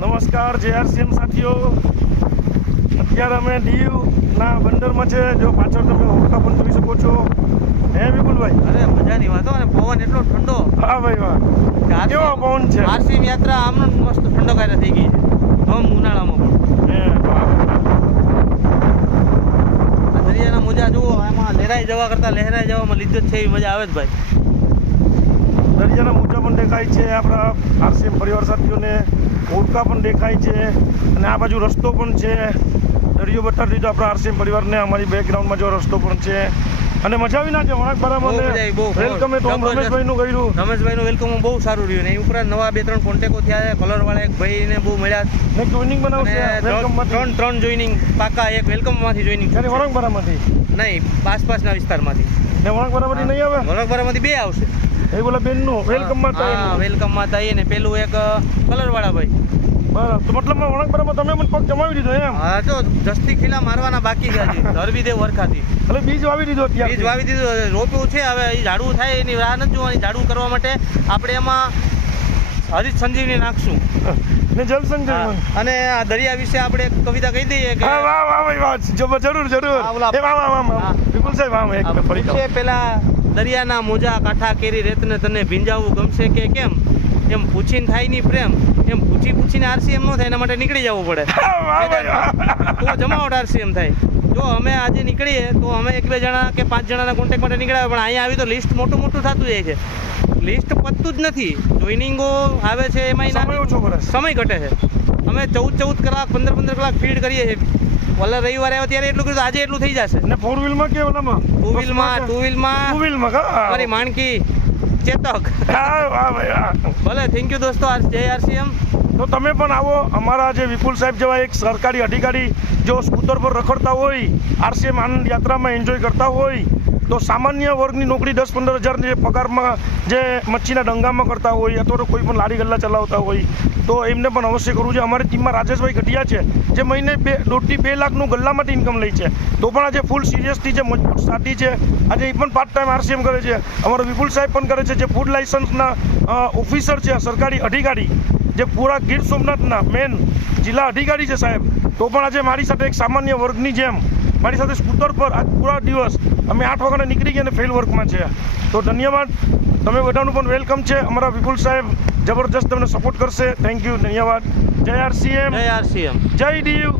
નમસ્કાર JRCM સાથીઓ, અત્યારે અમે દીવના બંદરમાં છે. જો પાછળ તમે હોકા પણ જોઈ શકો છો. હે વિપુલભાઈ? અરે મજાની વાતો, અને પવન એટલો ઠંડો. હા ભાઈ વાહ, કેવો પવન છે. RCM યાત્રા આમનો મસ્ત ઠંડો કાર્ય થઈ ગઈ છે ઉનાળામાં પણ. દરિયાના મોજા જુઓ, એમાં લહેરાઈ જવા કરતાં લહેરાઈ જવામાં લીધો જ છે એવી મજા આવે જ ભાઈ. દરિયાના મોજા પણ દેખાય છે આપણા RCM પરિવાર સાથીઓને. હોડકા પણ દેખાય છે અને આ બાજુ રસ્તો પણ છે. દરિયો બતાવી દીધો આપણા RCM પરિવારને. અમારી બેકગ્રાઉન્ડમાં જો રસ્તો પણ છે અને મજા આવી ના છે. વણાકબારામાં વેલકમ તો રમેશભાઈનું કર્યું. રમેશભાઈનું વેલકમ બહુ સારું રહ્યું. ને એ ઉપરાંત નવા 2-3 કોન્ટેક્ટો થયા છે. કલરવાળા એક ભાઈને બહુ મળ્યા ને જોઈનિંગ બનાવશે. ત્રણ જોઈનિંગ પાકા. એક વેલકમમાંથી જોઈનિંગ છે વણાકબારામાંથી નહીં, આસપાસના વિસ્તારમાંથી. ને વણાકબારામાંથી નહીં આવે? વણાકબારામાંથી 2 આવશે. એ બોલા બેનનું વેલકમમાં થાય. હા, વેલકમમાં થાય. ને પેલું એક કલરવાળા ભાઈ. બરાબર, તો મતલબ વણાકબારામાં તમે મને પગ જમાવી દીધો એમ? હા, જો જસ્તી ખીલા મારવાના બાકી છે હજી. ધરવીદેવ વરખાથી એટલે બીજ વાવી દીધો. બીજ વાવી દીધું, રોપ્યું છે. હવે એ ઝાડવું થાય એની રાહ નથી જોવાની. ઝાડવું કરવા માટે આપણે એમાં હરિત સંજીવની નાખશું ને જલ સંજીવન. અને આ દરિયા વિશે આપણે એક કવિતા કહી દઈએ કે વાહ વાહ વાહ ભાઈ વાહ, જરૂર જરૂર. એ વાહ વાહ વાહ વિપુલ સાહેબ, વાહ એક ફરી છે. પેલા દરિયાના મોજા કાંઠા કેરી રેતને તને ભીંજાવવું ગમશે કે કેમ? એમ પૂછીને થાય નહીં પ્રેમ, એમ પૂછીને RCM ન થાય. એના માટે નીકળી જવું પડે તો જમાવટ RCM થાય. જો અમે આજે નીકળીએ તો અમે 1-2 જણા કે 5 જણાના કોન્ટેક્ટ માટે નીકળ્યા, પણ અહીંયા આવી તો લિસ્ટ મોટું થતું જાય છે. લિસ્ટ પતતું જ નથી. જોઈનિંગો આવે છે, એમાં સમય ઘટે છે. અમે 14 કલાક 15 કલાક ફીડ કરીએ છીએ. ઓલા રવિવારે આવ્યો ત્યારે એટલું કર્યું, આજે એટલું થઈ જશે. ને 4 વ્હીલમાં કે ઓલામાં? 2 વ્હીલમાં મારી માણકી ચેતક. ભલે, થેન્ક યુ દોસ્તો. જય RCM. તો તમે પણ આવો. અમારા જે વિપુલ સાહેબ જેવા એક સરકારી અધિકારી જો સ્કૂટર પર રખડતા હોય, RCM આનંદ યાત્રામાં એન્જોય કરતા હોય, તો સામાન્ય વર્ગની નોકરી 10-15 હજારની પગારમાં જે મચ્છીના ડંગામાં કરતા હોય અથવા તો કોઈ પણ લારી ગલ્લા ચલાવતા હોય, તો એમને પણ અવશ્ય કરવું છે. અમારી ટીમમાં રાજેશભાઈ ઘટિયા છે, જે મહિને 1.5-2 લાખનું ગલ્લામાંથી ઇન્કમ લે છે, તો પણ આજે ફૂલ સિરિયસથી જે મજબૂત સાથી છે, આજે એ પણ પાર્ટ ટાઈમ RCM કરે છે. અમારો વિપુલ સાહેબ પણ કરે છે, જે ફૂડ લાયસન્સના ઓફિસર છે, સરકારી અધિકારી, જે પૂરા ગીર સોમનાથના મેન જિલ્લા અધિકારી છે સાહેબ. તો પણ આજે મારી સાથે એક સામાન્ય વર્ગની જેમ મારી સાથે સ્કૂટર પર આજ પૂરા દિવસ અમે 8 વાગ્યાને નીકળી ગયા અને ફેલ વર્કમાં છે. તો ધન્યવાદ. તમે બધાનું પણ વેલકમ છે. અમારા વિપુલ સાહેબ જબરજસ્ત તમને સપોર્ટ કરશે. થેન્ક યુ, ધન્યવાદ. જય RCM. જય RCM. જય દીવ.